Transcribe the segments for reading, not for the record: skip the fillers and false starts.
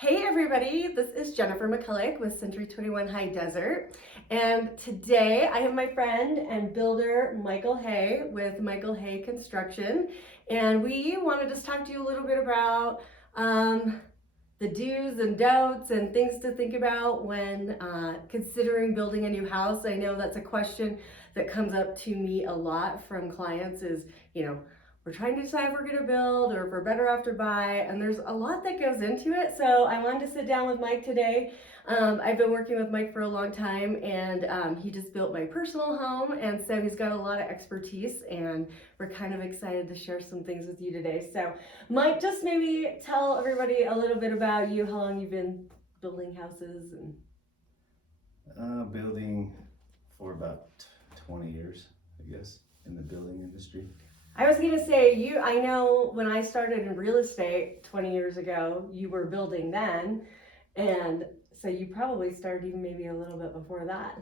Hey everybody, this is Jennifer McCulloch with Century 21 High Desert, and today I have my friend and builder Michael Hay with Michael Hay Construction, and we want to just talk to you a little bit about the do's and don'ts and things to think about when considering building a new house. I know that's a question that comes up to me a lot from clients is, we're trying to decide if we're gonna build or if we're better off to buy, and there's a lot that goes into it. So I wanted to sit down with Mike today. I've been working with Mike for a long time, and he just built my personal home, and so he's got a lot of expertise, and we're kind of excited to share some things with you today. So Mike, just maybe tell everybody a little bit about you, how long you've been building houses. And Building for about 20 years, I guess, in the building industry. I was gonna say, I know when I started in real estate 20 years ago, you were building then, and so you probably started even maybe a little bit before that.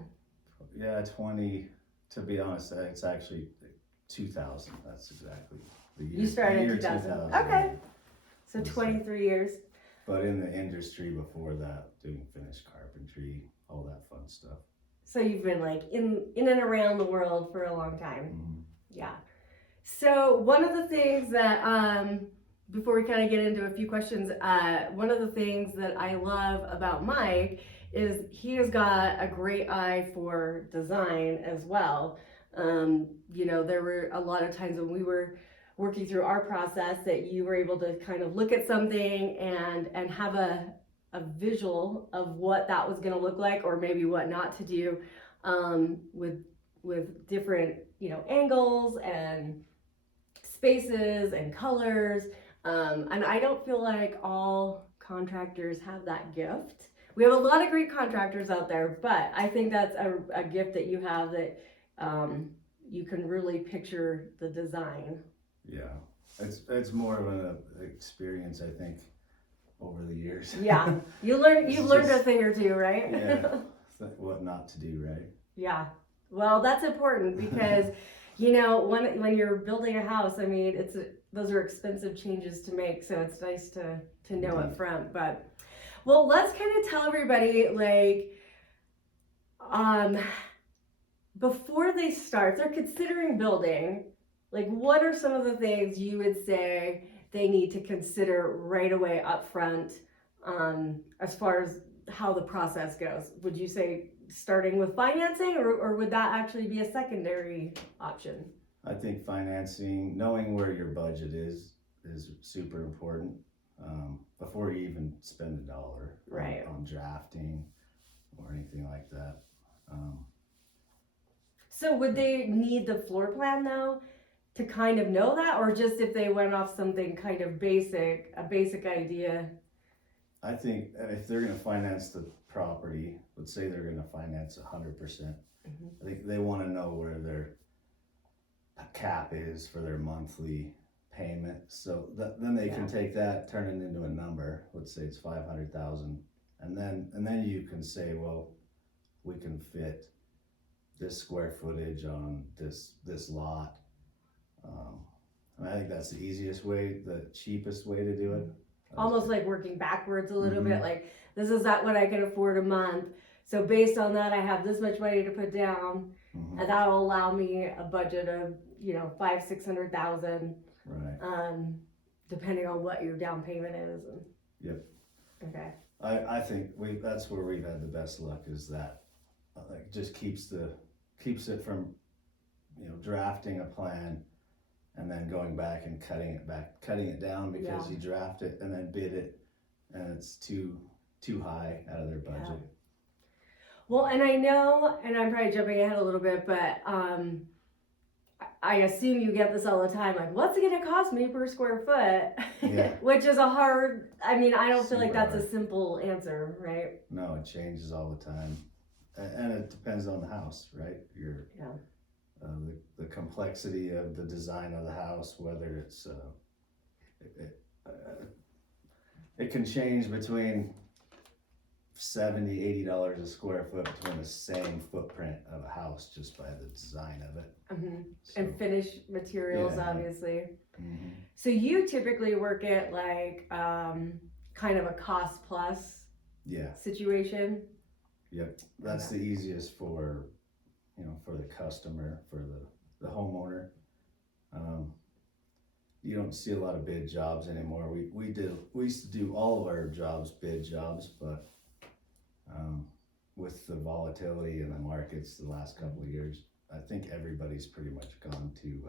Yeah, 20, to be honest, it's actually 2000. That's exactly the year. You started in year 2000. 2000. Okay. So Yes, 23 years. But in the industry before that, doing finished carpentry, all that fun stuff. So you've been like in and around the world for a long time. Mm-hmm. Yeah. So one of the things that, before we kind of get into a few questions, one of the things that I love about Mike is he has got a great eye for design as well. There were a lot of times when we were working through our process that you were able to kind of look at something and have a visual of what that was going to look like, or maybe what not to do, with different angles and spaces and colors, and I don't feel like all contractors have that gift. We have a lot of great contractors out there, but I think that's a gift that you have, that you can really picture the design. Yeah, it's more of an experience, I think, over the years. Yeah, you've learned a thing or two, right? Yeah, what not to do, right? Yeah, well, that's important because when you're building a house, I mean, those are expensive changes to make, so it's nice to know up front. But well, let's kind of tell everybody, like, before they start, if they're considering building, like, what are some of the things you would say they need to consider right away up front, as far as how the process goes? Would you say starting with financing, or would that actually be a secondary option? I think financing, knowing where your budget is super important, before you even spend a dollar Right. on drafting or anything like that. So would they need the floor plan though to kind of know that, or just if they went off something kind of basic, a basic idea? I think if they're gonna finance the property, let's say they're gonna finance 100%, I think they wanna know where their cap is for their monthly payment. So then they can take that, turn it into a number. Let's say it's 500,000, and then you can say, well, we can fit this square footage on this lot. And I think that's the easiest way, the cheapest way to do it. Almost like working backwards a little Mhm. bit, like, this is what I can afford a month. So based on that, I have this much money to put down, Mhm. and that'll allow me a budget of, 500,000-600,000, Right. depending on what your down payment is. Yep. Okay. I think that's where we've had the best luck, is that like just keeps it from drafting a plan and then going back and cutting it down because you draft it and then bid it and it's too high out of their budget. Yeah. Well, and I know, and I'm probably jumping ahead a little bit, but I assume you get this all the time, like, what's it gonna cost me per square foot? Yeah. Which is I don't feel like Super that's hard. a simple answer, right? No, it changes all the time, and it depends on the house, right? The complexity of the design of the house, whether it's it can change between $70-$80 a square foot between the same footprint of a house just by the design of it. So, And finished materials, Yeah. obviously. mhm. So you typically work at like kind of a cost plus Yeah, situation. yep, that's the easiest for, for the customer, for the homeowner. You don't see a lot of bid jobs anymore. We used to do all of our jobs, bid jobs, but, with the volatility in the markets the last couple of years, I think everybody's pretty much gone to,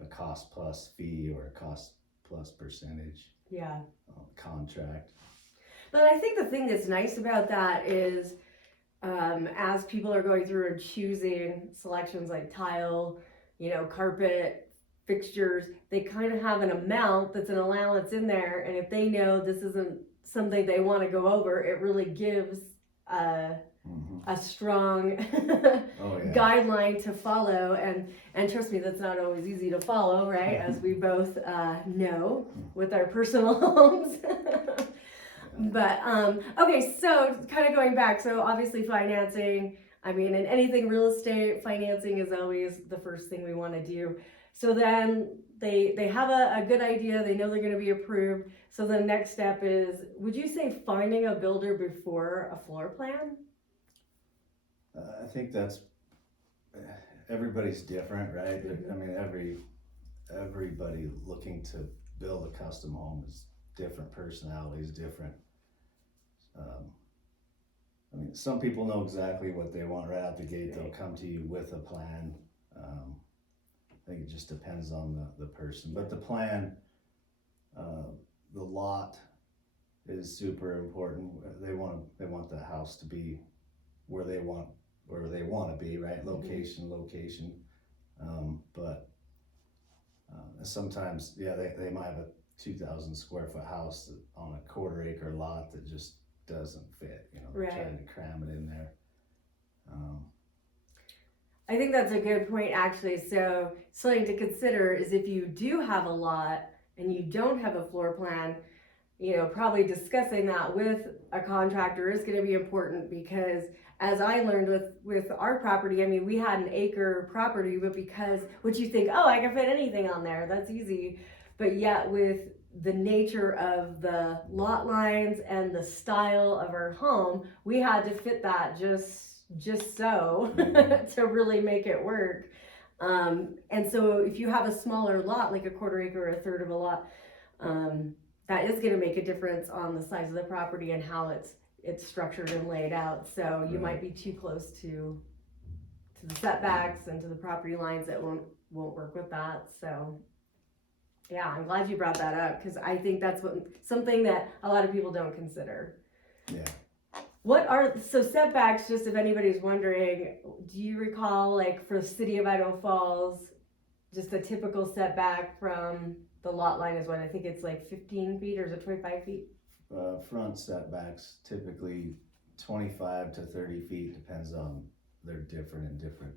a cost plus fee or a cost plus percentage, Yeah. contract. But I think the thing that's nice about that is, as people are going through and choosing selections like tile, carpet, fixtures, they kind of have an amount that's an allowance in there. And if they know this isn't something they want to go over, it really gives a strong Oh, yeah. guideline to follow. And trust me, that's not always easy to follow, right? As we both know with our personal homes. But okay, so kind of going back, so obviously financing, I mean, in anything real estate, financing is always the first thing we want to do. So then they have a good idea, they know they're going to be approved. So the next step is, would you say finding a builder before a floor plan? I think that's, everybody's different, right? I mean, everybody looking to build a custom home is different personalities, different. I mean, some people know exactly what they want right out the gate. They'll come to you with a plan. I think it just depends on the person, but the plan, the lot is super important. They want the house to be where they want to be, right? Location. But sometimes, yeah, they might have a 2,000 square foot house on a quarter acre lot that just doesn't fit, they're Right. trying to cram it in there. I think that's a good point, actually. So something to consider is if you do have a lot and you don't have a floor plan, probably discussing that with a contractor is going to be important, because as I learned with our property, I mean, we had an acre property, but because what you think, oh, I can fit anything on there, that's easy. But yet with the nature of the lot lines and the style of our home, we had to fit that just so to really make it work. And so if you have a smaller lot, like a quarter acre or a third of a lot, that is going to make a difference on the size of the property and how it's structured and laid out. So you might be too close to the setbacks and to the property lines that won't work with that. So yeah, I'm glad you brought that up, because I think that's something that a lot of people don't consider. Yeah. So setbacks, just if anybody's wondering, do you recall, like, for the city of Idaho Falls, just a typical setback from the lot line is what? I think it's like 15 feet, or is it 25 feet? Front setbacks typically 25 to 30 feet, depends on, they're different in different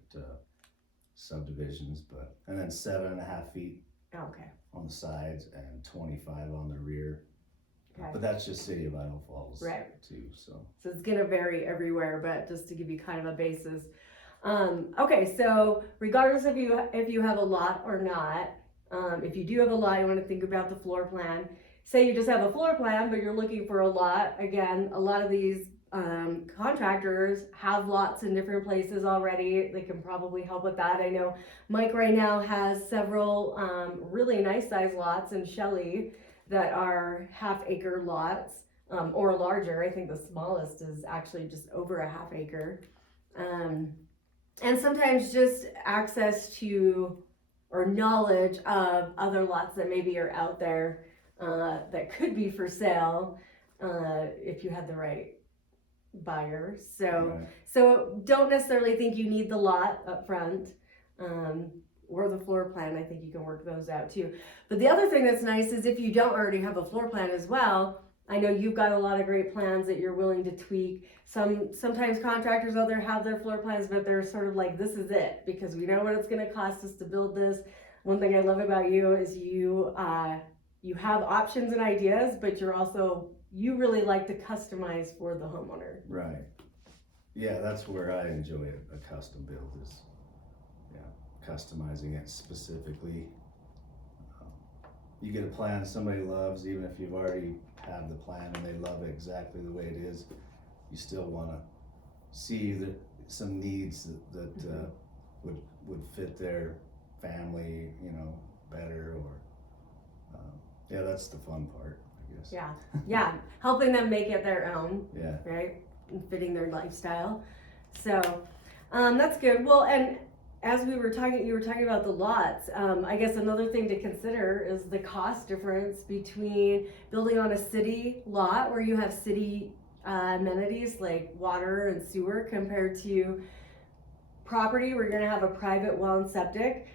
subdivisions, and then 7.5 feet Okay. on the sides and 25 on the rear. Okay. But that's just city of Idaho Falls, Right. too. So it's gonna vary everywhere, but just to give you kind of a basis. Okay, so regardless if you have a lot or not, if you do have a lot, you want to think about the floor plan. Say you just have a floor plan, but you're looking for a lot. Again, a lot of these contractors have lots in different places already. They can probably help with that. I know Mike right now has several really nice size lots in Shelley that are half-acre lots, or larger. I think the smallest is actually just over a half acre. And sometimes just access to or knowledge of other lots that maybe are out there that could be for sale if you had the right buyer. So don't necessarily think you need the lot up front. Or the floor plan. I think you can work those out too. But the other thing that's nice is if you don't already have a floor plan as well, I know you've got a lot of great plans that you're willing to tweak. Sometimes contractors out there have their floor plans, but they're sort of like, this is it, because we know what it's going to cost us to build this. One thing I love about you is you have options and ideas, but you really like to customize for the homeowner. Right. Yeah, that's where I enjoy a custom build is, customizing it specifically. you get a plan somebody loves, even if you've already have the plan and they love it exactly the way it is, you still wanna see some needs that would fit their family, you know, better, or, yeah, that's the fun part, I guess. Yeah, helping them make it their own, Yeah, right? And fitting their lifestyle. So, that's good. Well, and as you were talking about the lots. I guess another thing to consider is the cost difference between building on a city lot where you have city amenities like water and sewer compared to property where you're gonna have a private well and septic.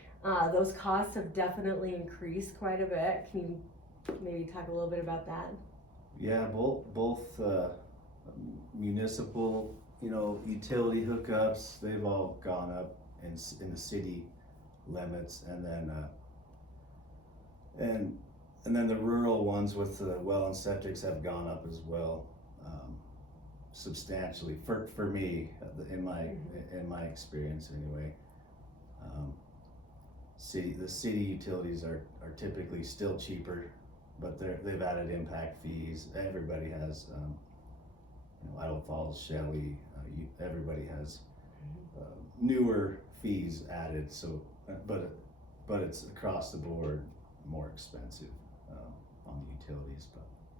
Those costs have definitely increased quite a bit. Can you maybe talk a little bit about that? yeah, both municipal, you know, utility hookups, they've all gone up in the city limits, and then the rural ones with the well and septics have gone up as well, substantially for me, in my experience anyway. The city utilities are typically still cheaper, but they've added impact fees. Everybody has, you know, Idle Falls, Shelley, everybody has newer fees added. So, but it's across the board more expensive on the utilities.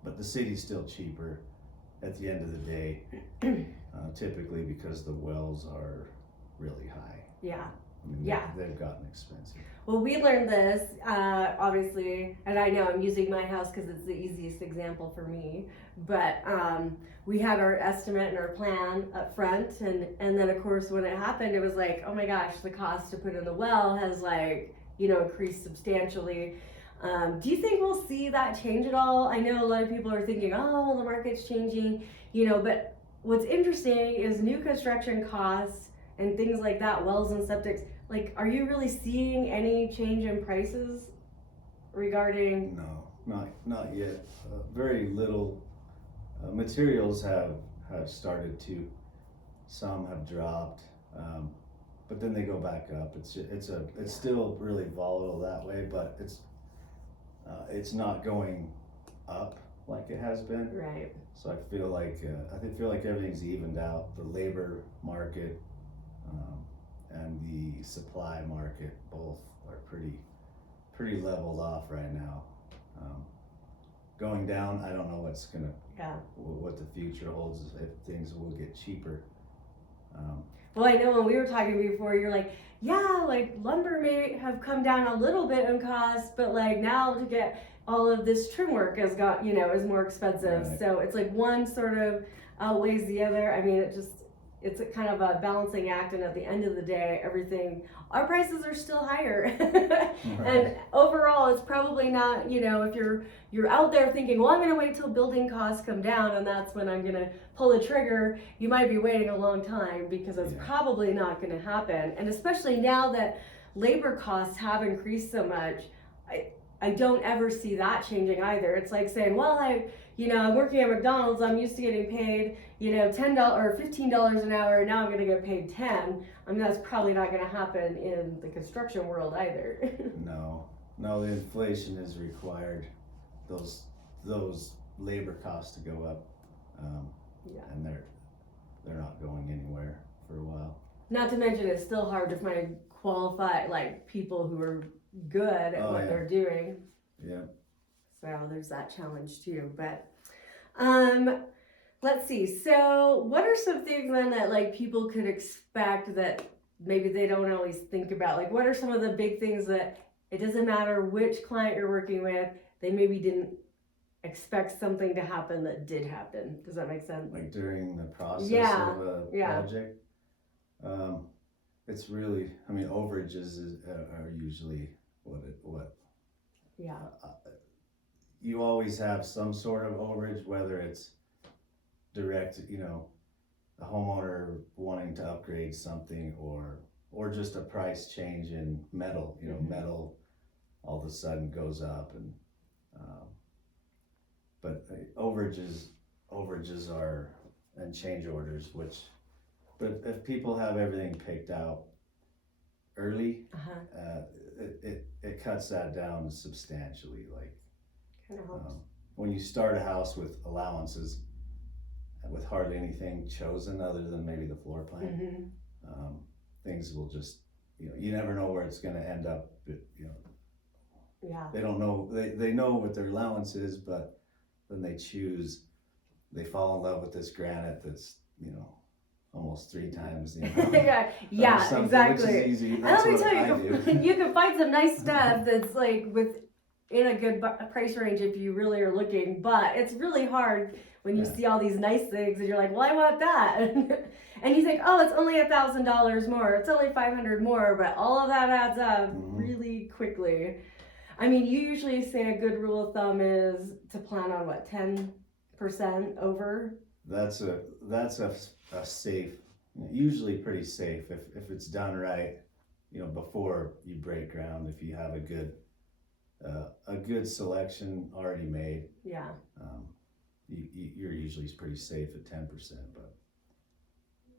But the city's still cheaper at the end of the day, typically because the wells are really high. Yeah. I mean, Yeah. they've gotten expensive. Well, we learned this, obviously, and I know I'm using my house because it's the easiest example for me, but we had our estimate and our plan up front, and then of course when it happened, it was like, oh my gosh, the cost to put in the well has increased substantially. Do you think we'll see that change at all? I know a lot of people are thinking, oh, well, the market's changing, but what's interesting is new construction costs and things like that, wells and septics. Like, are you really seeing any change in prices regarding? No, not yet. Very little. Materials have started to. Some have dropped, but then they go back up. It's still really volatile that way, but it's not going up like it has been. Right. So I feel like everything's evened out. The labor market and the supply market both are pretty leveled off right now. Going down, I don't know what the future holds, if things will get cheaper. Well, I know when we were talking before, you're like, yeah, like lumber may have come down a little bit in cost, but like now to get all of this trim work is more expensive. Right. So it's like one sort of outweighs the other. I mean, it's a kind of a balancing act, and at the end of the day, our prices are still higher. Right. And overall, it's probably not, if you're out there thinking, well, I'm gonna wait till building costs come down and that's when I'm gonna pull the trigger, you might be waiting a long time, because it's probably not gonna happen. And especially now that labor costs have increased so much, I don't ever see that changing either. It's like saying, well, I'm working at McDonald's, I'm used to getting paid, $10 or $15 an hour, now I'm gonna get paid 10. I mean, that's probably not gonna happen in the construction world either. No, the inflation has required those labor costs to go up, and they're not going anywhere for a while. Not to mention, it's still hard to find qualified, people who are good at what they're doing. Yeah. So there's that challenge too. But let's see. So what are some things then that people could expect that maybe they don't always think about? Like, what are some of the big things that it doesn't matter which client you're working with, they maybe didn't expect something to happen that did happen? Does that make sense? Like during the process of a project? It's really, overages are usually what. Yeah. You always have some sort of overage, whether it's direct, a homeowner wanting to upgrade something, or just a price change in metal. Metal all of a sudden goes up, and but overages are, and change orders, but if people have everything picked out early, it cuts that down substantially. Like, Kind of helps. when you start a house with allowances, with hardly anything chosen other than maybe the floor plan, things will just, you never know where it's gonna end up, Yeah. they don't know, they know what their allowance is, but then they fall in love with this granite that's, almost 3 times the amount. yeah, Something, exactly. which is easy. And That's let me what tell I you, do. you can find some nice stuff that's like in a good price range if you really are looking, but it's really hard when you see all these nice things and you're like, well, I want that. And you think, oh, it's only $1,000 more. It's only $500 more, but all of that adds up really quickly. I mean, you usually say a good rule of thumb is to plan on what, 10% over? That's a safe, usually pretty safe if it's done right, before you break ground. If you have a good selection already made, Yeah. you're usually pretty safe at 10%. But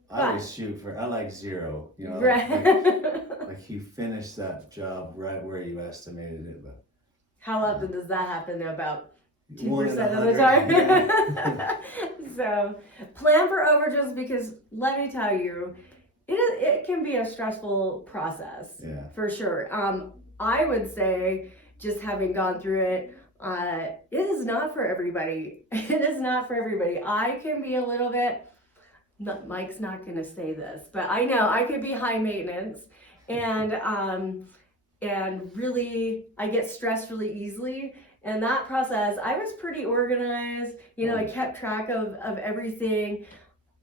I always I like 0. Right. Like you finish that job right where you estimated it, but how often does that happen? About 2% 1 in of the 100, time. yeah. So plan for overages, because let me tell you, it can be a stressful process. Yeah. For sure. I would say, just having gone through it, it is not for everybody. It is not for everybody. I can be a little bit, Mike's not gonna say this, but I know I could be high maintenance, and really I get stressed really easily. And that process, I was pretty organized. I kept track of everything.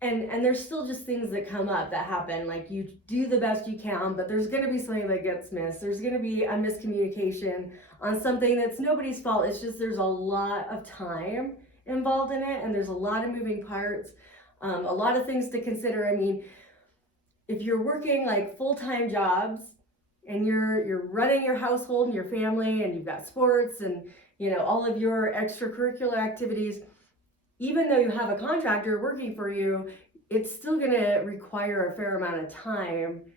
And there's still just things that come up that happen. Like, you do the best you can, but there's gonna be something that gets missed. There's gonna be a miscommunication on something that's nobody's fault. It's just there's a lot of time involved in it, and there's a lot of moving parts, a lot of things to consider. I mean, if you're working like full-time jobs and you're running your household and your family, and you've got sports and all of your extracurricular activities, even though you have a contractor working for you, it's still going to require a fair amount of time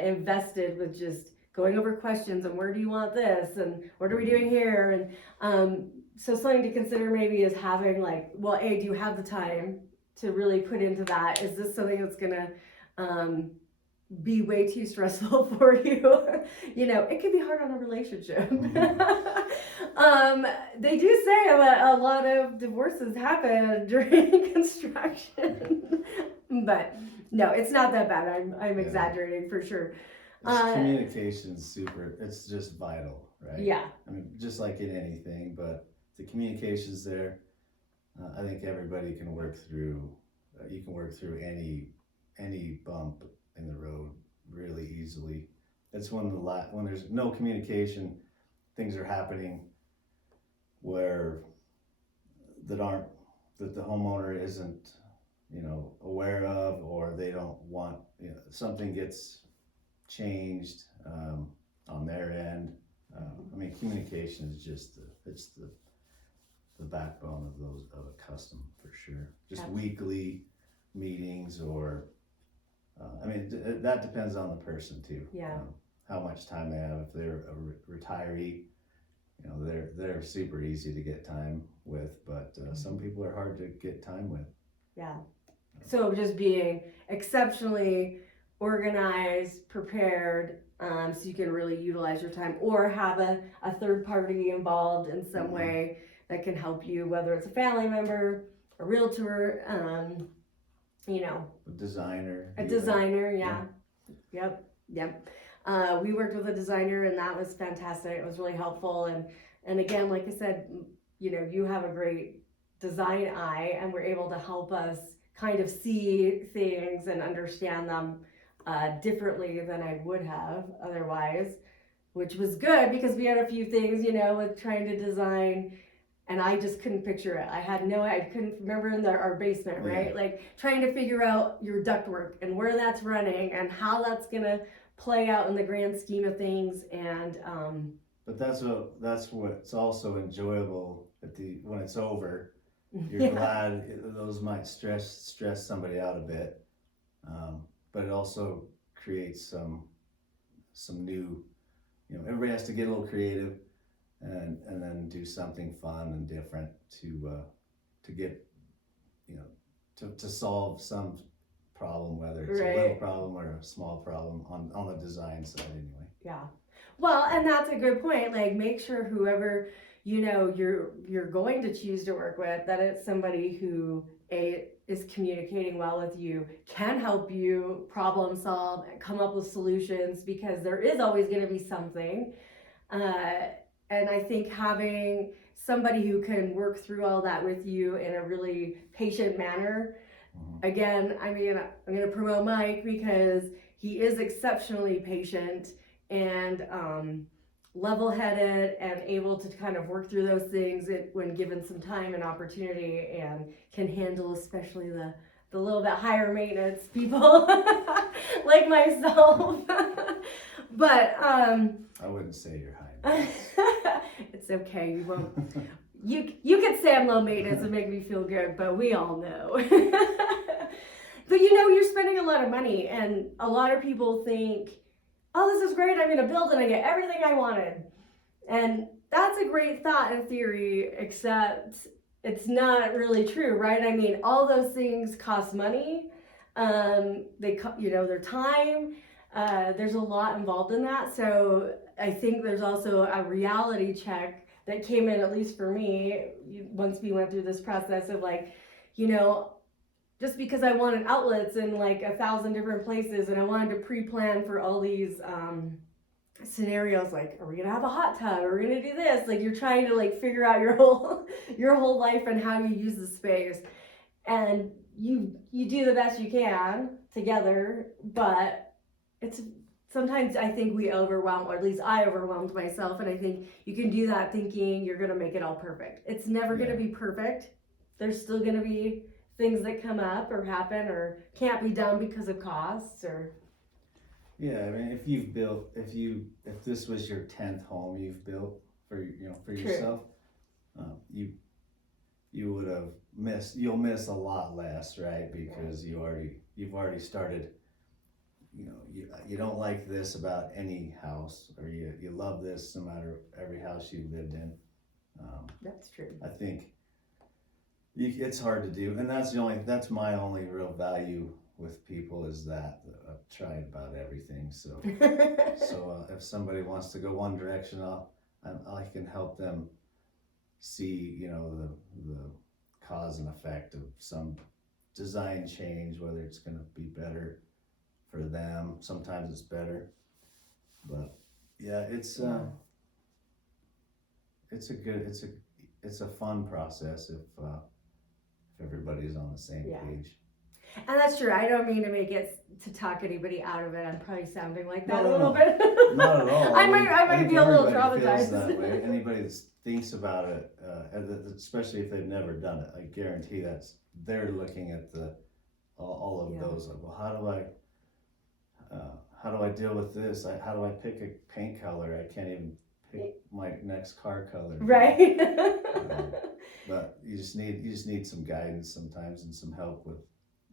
invested with just going over questions and where do you want this and what are we doing here. And so something to consider maybe is having like, well, A, do you have the time to really put into that? Is this something that's going to be way too stressful for you? It can be hard on a relationship. They do say a lot of divorces happen during construction, but no, it's not that bad. I'm exaggerating for sure. Communication's super, it's just vital, right? Yeah. I mean, just like in anything, but the communication's there. I think everybody can work through, you can work through any bump in the road really easily. That's when there's no communication, things are happening that the homeowner isn't, aware of, or they don't want, something gets changed on their end. I mean, communication is just it's the backbone of a custom, for sure. Just weekly meetings, or that depends on the person too. Yeah. How much time they have. If they're a retiree, they're super easy to get time with, but some people are hard to get time with. Yeah. So just being exceptionally organized, prepared, so you can really utilize your time, or have a third party involved in some way that can help you, whether it's a family member, a realtor, A designer. A designer, yeah. Yep. We worked with a designer, and that was fantastic. It was really helpful. And again, like I said, you have a great design eye, and were able to help us kind of see things and understand them differently than I would have otherwise, which was good, because we had a few things, with trying to design, and I just couldn't picture it. I couldn't remember in our basement, right? Yeah. Like trying to figure out your ductwork and where that's running and how that's gonna play out in the grand scheme of things. And but that's what's also enjoyable when it's over. You're glad those might stress somebody out a bit, but it also creates some new everybody has to get a little creative and then do something fun and different to get, to solve some problem, whether it's a little Right. problem or a small problem on the design side anyway. Yeah. Well, and that's a good point. Like, make sure whoever you're going to choose to work with, that it's somebody who is communicating well with you, can help you problem solve and come up with solutions, because there is always going to be something. And I think having somebody who can work through all that with you in a really patient manner. Again, I mean, I'm going to promote Mike because he is exceptionally patient and level-headed and able to kind of work through those things when given some time and opportunity, and can handle especially the little bit higher maintenance people like myself. But I wouldn't say you're high. it's okay. You won't. You can say I'm low maintenance and make me feel good, but we all know. But you're spending a lot of money, and a lot of people think, oh, this is great, I'm gonna build and I get everything I wanted. And that's a great thought in theory, except it's not really true, right? I mean, all those things cost money. Their time. There's a lot involved in that. So I think there's also a reality check that came in, at least for me, once we went through this process of like, just because I wanted outlets in like 1,000 different places, and I wanted to pre-plan for all these scenarios, like, are we gonna have a hot tub? Are we gonna do this? Like, you're trying to like figure out your whole life and how you use the space, and you do the best you can together, but it's sometimes I think we overwhelm, or at least I overwhelmed myself, and I think you can do that thinking you're gonna make it all perfect. It's never gonna be perfect. There's still gonna be things that come up or happen or can't be done because of costs or. Yeah, I mean, if this was your 10th home you've built for yourself, you would have you'll miss a lot less, right? Because you've already started, you don't like this about any house, or you love this no matter every house you've lived in. That's true. I think it's hard to do, and that's my only real value with people, is that I've tried about everything. So if somebody wants to go one direction, I can help them see the cause and effect of some design change, whether it's going to be better for them. Sometimes it's better, but yeah, it's a fun process if everybody's on the same page. And that's true. I don't mean to talk anybody out of it. I'm probably sounding like that No, a little bit. Not at all. I might be a little traumatized. Feels that way. Anybody that thinks about it, especially if they've never done it, I guarantee they're looking at all of those. Like, well, how do I deal with this? How do I pick a paint color? I can't even pick my next car color. Right. But you just need some guidance sometimes, and some help with,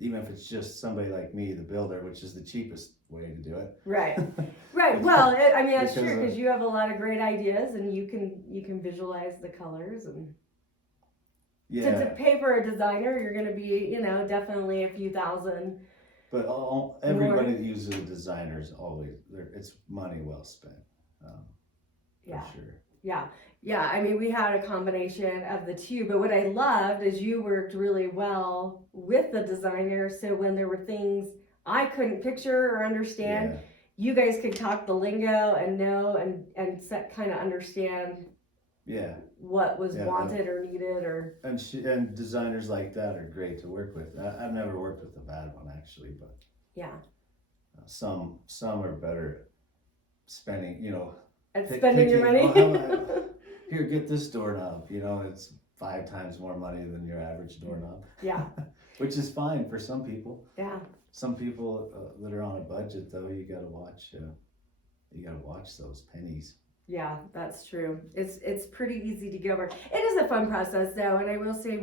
even if it's just somebody like me, the builder, which is the cheapest way to do it. Right. Well, I mean, that's true, because you have a lot of great ideas, and you can visualize the colors, and to pay for a designer, you're going to be, definitely a few thousand. But everybody that uses a designer is it's money well spent. For sure. Yeah. I mean, we had a combination of the two, but what I loved is you worked really well with the designer. So when there were things I couldn't picture or understand, you guys could talk the lingo and know and kind of understand. Yeah. What was wanted or needed, or. And designers like that are great to work with. I've never worked with a bad one, actually, but. Yeah. Some are better spending, Spending your money. Here, get this doorknob. It's 5 times more money than your average doorknob. Yeah. Which is fine for some people. Yeah. Some people that are on a budget, though, you gotta watch those pennies. Yeah, that's true. It's pretty easy to go over. It is a fun process, though, and I will say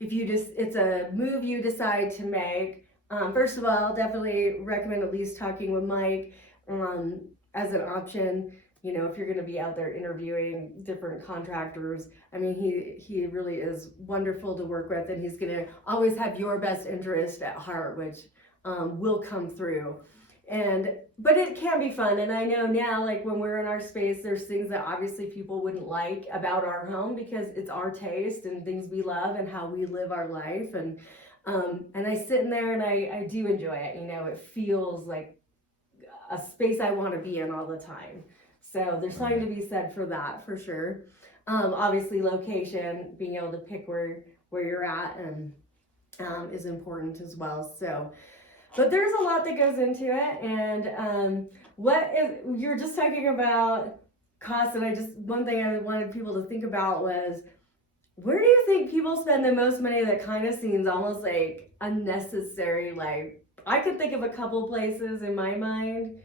it's a move you decide to make. First of all, definitely recommend at least talking with Mike. as an option. You know, if you're going to be out there interviewing different contractors, I mean, he really is wonderful to work with, and he's going to always have your best interest at heart, which will come through. But it can be fun, and I know now, like when we're in our space, there's things that obviously people wouldn't like about our home because it's our taste and things we love and how we live our life, and I sit in there and I do enjoy it. You know, it feels like a space I want to be in all the time. So there's something to be said for that, for sure. Obviously, location, being able to pick where you're at, and is important as well. So, but there's a lot that goes into it, and you're just talking about costs, and one thing I wanted people to think about was, where do you think people spend the most money that kind of seems almost like unnecessary? Like, I could think of a couple places in my mind.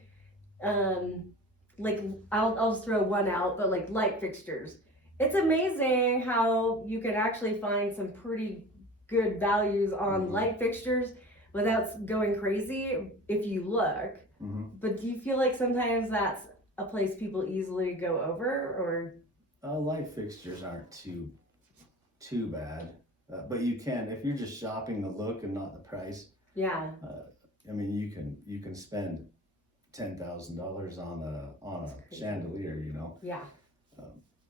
Like I'll just throw one out, but like light fixtures. It's amazing how you can actually find some pretty good values on light fixtures without going crazy if you look. But do you feel like sometimes that's a place people easily go over, or? Light fixtures aren't too bad, but you can, if you're just shopping the look and not the price. Yeah. I mean, you can spend $10,000 on a chandelier, you know. Yeah.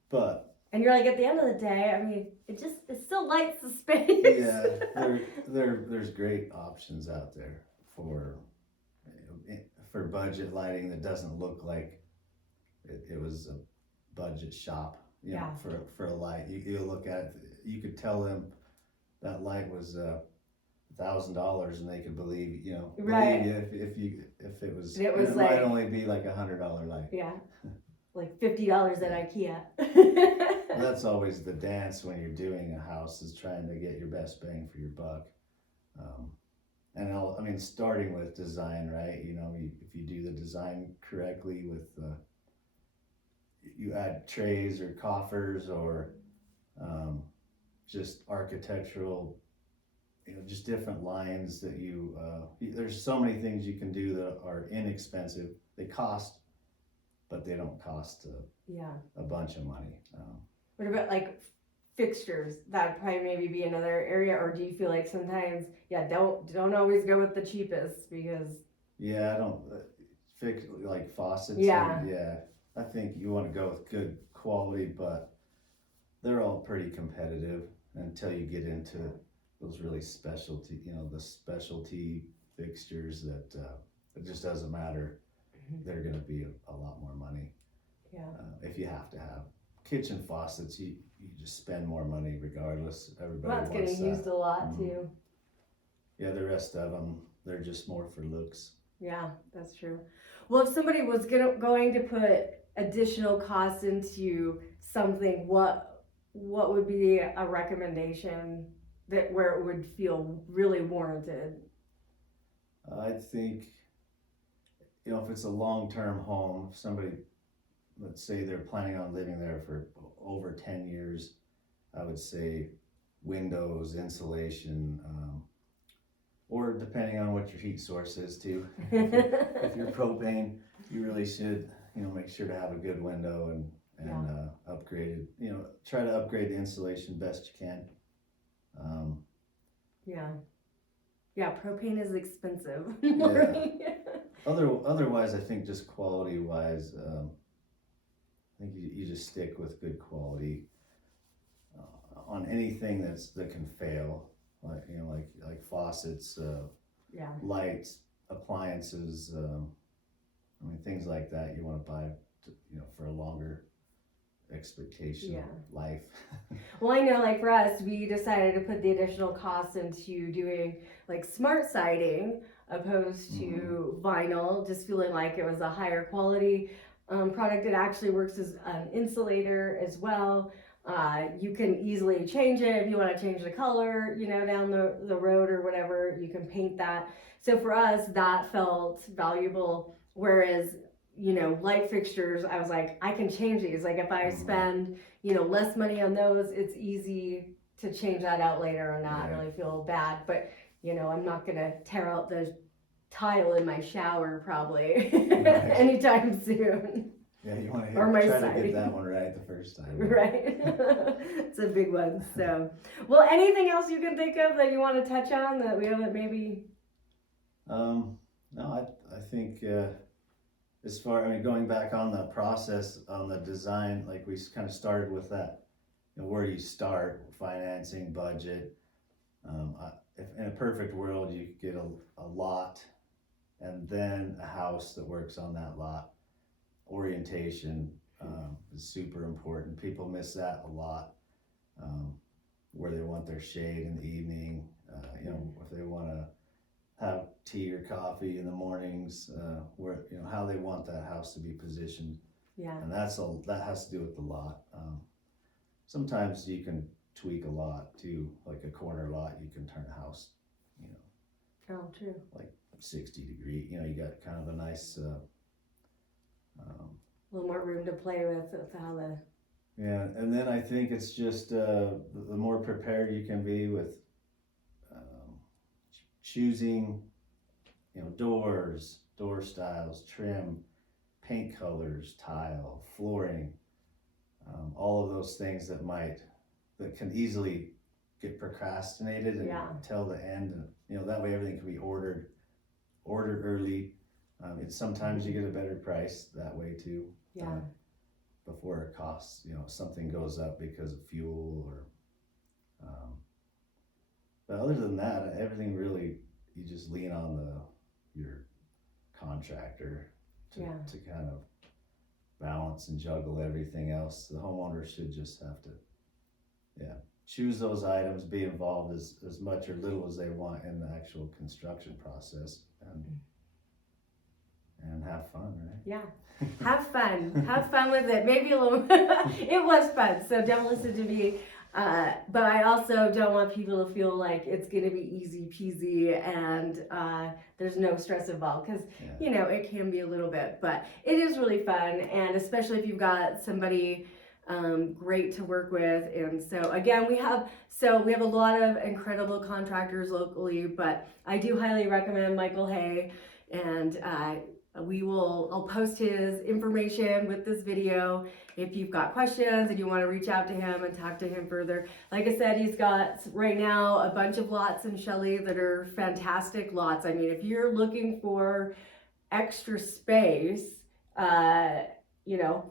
But and you're like, at the end of the day, I mean, it still lights the space. Yeah, there's great options out there for budget lighting that doesn't look like it was a budget shop. You know, for a light, you look at it, you could tell them that light was $1,000 and they could believe you right. if it was like, might only be like $100 light. Yeah, like $50 at IKEA. That's always the dance when you're doing a house, is trying to get your best bang for your buck. I mean, starting with design, right? You know, if you do the design correctly with you add trays or coffers or just architectural, you know, just different lines that there's so many things you can do that are inexpensive. They cost, but they don't cost a bunch of money. What about like fixtures? That would probably maybe be another area, or do you feel like sometimes, don't always go with the cheapest because? Yeah, I don't fix like faucets. Yeah. I think you want to go with good quality, but they're all pretty competitive until you get into those really specialty, the specialty fixtures that it just doesn't matter. They're going to be a lot more money. Yeah. If you have to have kitchen faucets, you just spend more money regardless. Everybody wants that. Getting used a lot too. Yeah, the rest of them, they're just more for looks. Yeah, that's true. Well, if somebody was going to put additional costs into something, what would be a recommendation where it would feel really warranted? I think, if it's a long-term home, somebody, let's say they're planning on living there for over 10 years, I would say windows, insulation, or depending on what your heat source is too. If you're propane, you really should, make sure to have a good window and upgrade it. Try to upgrade the insulation best you can. Propane is expensive. Otherwise, I think just quality wise, I think you just stick with good quality on anything that can fail, like faucets, lights, appliances. Things like that you want to buy, for a longer expectation of life. Well, I know, like for us, we decided to put the additional cost into doing like smart siding opposed to vinyl, just feeling like it was a higher quality product. It actually works as an insulator as well. You can easily change it if you want to change the color, down the road or whatever, you can paint that. So for us, that felt valuable. Whereas, light fixtures, I was like, I can change these. Like if I spend, less money on those, it's easy to change that out later and not really feel bad. But, I'm not going to tear out the tile in my shower probably Nice. anytime soon. Yeah, you want to Or my try to siding. get that one right the first time. Right. It's a big one. So, well, anything else you can think of that you want to touch on that we haven't maybe? No, I think as far, I mean, going back on the process, on the design, like we kind of started with that, where do you start, financing, budget. If in a perfect world, you could get a lot and then a house that works on that lot. Orientation is super important. People miss that a lot, where they want their shade in the evening, if they want to have tea or coffee in the mornings, where how they want that house to be positioned, Yeah. and that has to do with the lot. Sometimes you can tweak a lot too, like a corner lot. You can turn a house, Oh, true. 60-degree. You got kind of a nice. A little more room to play with how the. Yeah, and then I think it's just the more prepared you can be with choosing, doors, door styles, trim, paint colors, tile, flooring, all of those things that can easily get procrastinated until the end, and that way everything can be ordered early. Sometimes you get a better price that way too. Yeah. Before it costs, something goes up because of fuel or, but other than that, everything really, you just lean on your contractor to kind of balance and juggle everything else. The homeowner should just have to, choose those items, be involved as much or little as they want in the actual construction process, and have fun, right? Yeah. Have fun with it. Maybe a little. It was fun, so don't listen to me. But I also don't want people to feel like it's gonna be easy peasy and there's no stress involved, because it can be a little bit, but it is really fun, and especially if you've got somebody great to work with. And so again, we have a lot of incredible contractors locally, but I do highly recommend Michael Hay, and I'll post his information with this video if you've got questions and you want to reach out to him and talk to him further. Like I said, he's got right now a bunch of lots in Shelley that are fantastic lots. I mean, if you're looking for extra space, to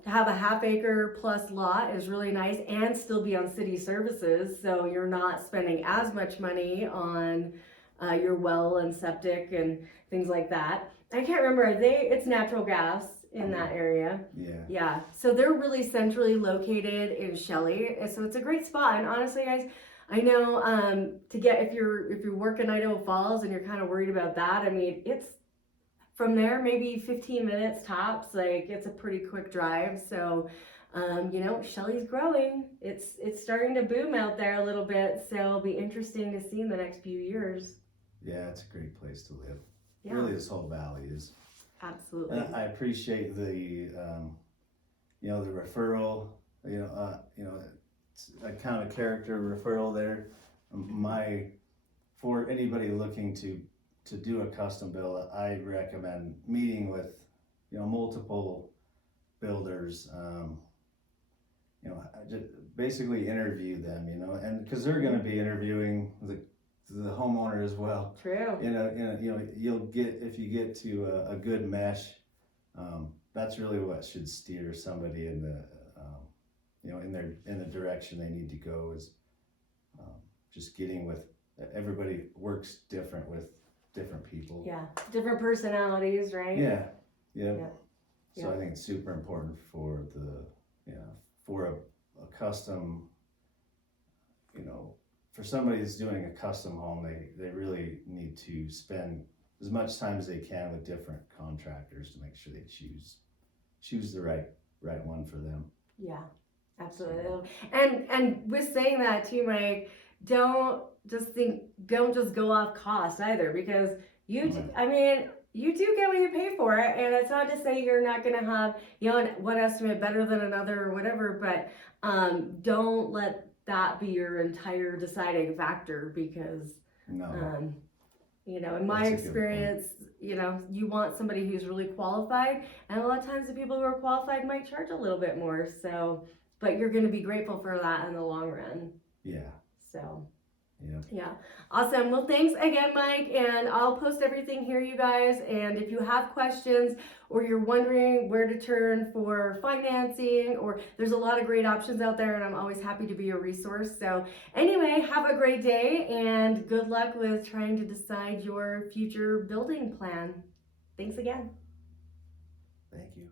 have a half-acre plus lot is really nice and still be on city services, so you're not spending as much money on your well and septic and things like that. I can't remember, it's natural gas in that area. Yeah. So they're really centrally located in Shelley, so it's a great spot. And honestly, guys, I know if you work in Idaho Falls and you're kind of worried about that, I mean, it's from there maybe 15 minutes tops. Like, it's a pretty quick drive. So Shelley's growing. It's starting to boom out there a little bit, so it'll be interesting to see in the next few years. Yeah, it's a great place to live. Yeah. Really, this whole valley is. Absolutely. And I appreciate the referral. It's a kind of character referral there. For anybody looking to do a custom build, I recommend meeting with multiple builders. Just basically interview them. And because they're going to be interviewing the homeowner as well. True. You'll get, if you get to a good mesh, that's really what should steer somebody in the in the direction they need to go, is just getting with everybody. Works different with different people. Yeah, different personalities, right? Yeah. Yeah. So I think it's super important for for a custom, for somebody that's doing a custom home, they really need to spend as much time as they can with different contractors to make sure they choose the right one for them. Yeah, absolutely. And with saying that too, Mike, don't just go off cost either, because you do get what you pay for it, and it's not to say you're not going to have one estimate better than another or whatever, but don't let that be your entire deciding factor, because You know, in my That's a good point. experience, you know, you want somebody who's really qualified, and a lot of times the people who are qualified might charge a little bit more. So, but you're going to be grateful for that in the long run. Yeah. So, Yeah. yeah, awesome. Well, thanks again, Mike, and I'll post everything here, you guys. And if you have questions or you're wondering where to turn for financing, or there's a lot of great options out there, and I'm always happy to be a resource. So anyway, have a great day and good luck with trying to decide your future building plan. Thanks again. Thank you.